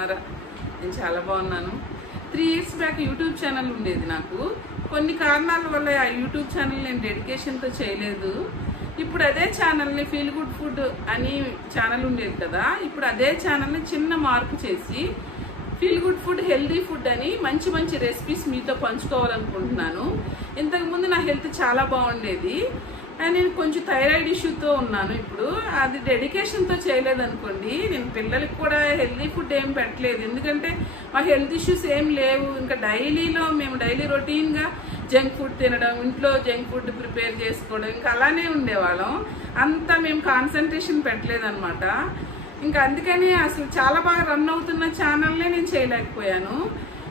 బాగున్నారా? నేను చాలా బాగున్నాను. 3 years బ్యాక్ యూట్యూబ్ ఛానల్ ఉండేది నాకు. కొన్ని కారణాల వల్ల ఆ యూట్యూబ్ ఛానల్ నేను డెడికేషన్తో చేయలేదు. ఇప్పుడు అదే ఛానల్ని ఫీల్ గుడ్ ఫుడ్ అని ఛానల్ ఉండేది కదా, ఇప్పుడు అదే ఛానల్ని చిన్న మార్పు చేసి feel good food healthy food అని మంచి మంచి రెసిపీస్ మీతో పంచుకోవాలనుకుంటున్నాను. ఇంతకుముందు నా హెల్త్ చాలా బాగుండేది, నేను కొంచెం థైరాయిడ్ ఇష్యూతో ఉన్నాను. ఇప్పుడు అది డెడికేషన్తో చేయలేదనుకోండి, నేను పిల్లలకి కూడా హెల్దీ ఫుడ్ ఏం పెట్టలేదు. ఎందుకంటే మా హెల్త్ ఇష్యూస్ ఏం లేవు. ఇంకా మేము డైలీ రొటీన్గా జంక్ ఫుడ్ తినడం, ఇంట్లో జంక్ ఫుడ్ ప్రిపేర్ చేసుకోవడం, ఇంకా అలానే ఉండేవాళ్ళం. అంతా మేము కాన్సన్ట్రేషన్ పెట్టలేదన్నమాట. ఇంకా అందుకని అసలు చాలా బాగా రన్ అవుతున్న ఛానల్నే నేను చేయలేకపోయాను.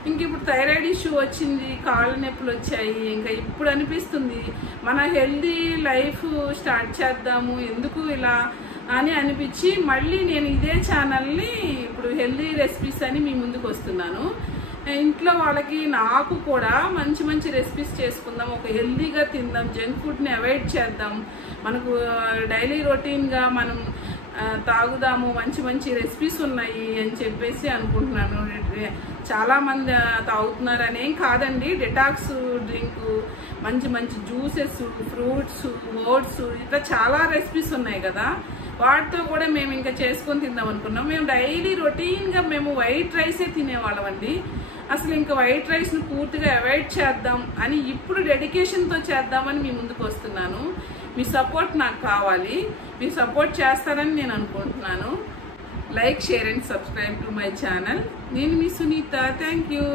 ఇంక ఇప్పుడు థైరాయిడ్ ఇష్యూ వచ్చింది, కాళ్ళ నొప్పులు వచ్చాయి. ఇంకా ఇప్పుడు అనిపిస్తుంది మన హెల్దీ లైఫ్ స్టార్ట్ చేద్దాము, ఎందుకు ఇలా అని అనిపించి మళ్ళీ నేను ఇదే ఛానల్ని ఇప్పుడు హెల్దీ రెసిపీస్ అని మీ ముందుకు వస్తున్నాను. ఇంట్లో వాళ్ళకి నాకు కూడా మంచి మంచి రెసిపీస్ చేసుకుందాం, ఒక హెల్దీగా తిందాం, జంక్ ఫుడ్ని అవాయిడ్ చేద్దాం, మనకు డైలీ రొటీన్గా మనం తాగుదాము, మంచి మంచి రెసిపీస్ ఉన్నాయి అని చెప్పేసి అనుకుంటున్నాను. చాలామంది తాగుతున్నారని ఏం కాదండి, డెటాక్స్ డ్రింక్, మంచి మంచి జ్యూసెస్, ఫ్రూట్స్, ఓట్స్, ఇట్లా చాలా రెసిపీస్ ఉన్నాయి కదా, వాటితో కూడా మేము ఇంకా చేసుకొని తిందాం అనుకున్నాం. మేము డైలీ రొటీన్గా మేము వైట్ రైసే తినేవాళ్ళం అండి. అసలు ఇంకా వైట్ రైస్ను పూర్తిగా అవాయిడ్ చేద్దాం అని ఇప్పుడు డెడికేషన్తో చేద్దామని మీ ముందుకు వస్తున్నాను. మీ సపోర్ట్ నాకు కావాలి, మీరు సపోర్ట్ చేస్తారని నేను అనుకుంటున్నాను. Like, share and subscribe to my channel. నేను మీ సునీత. Thank you.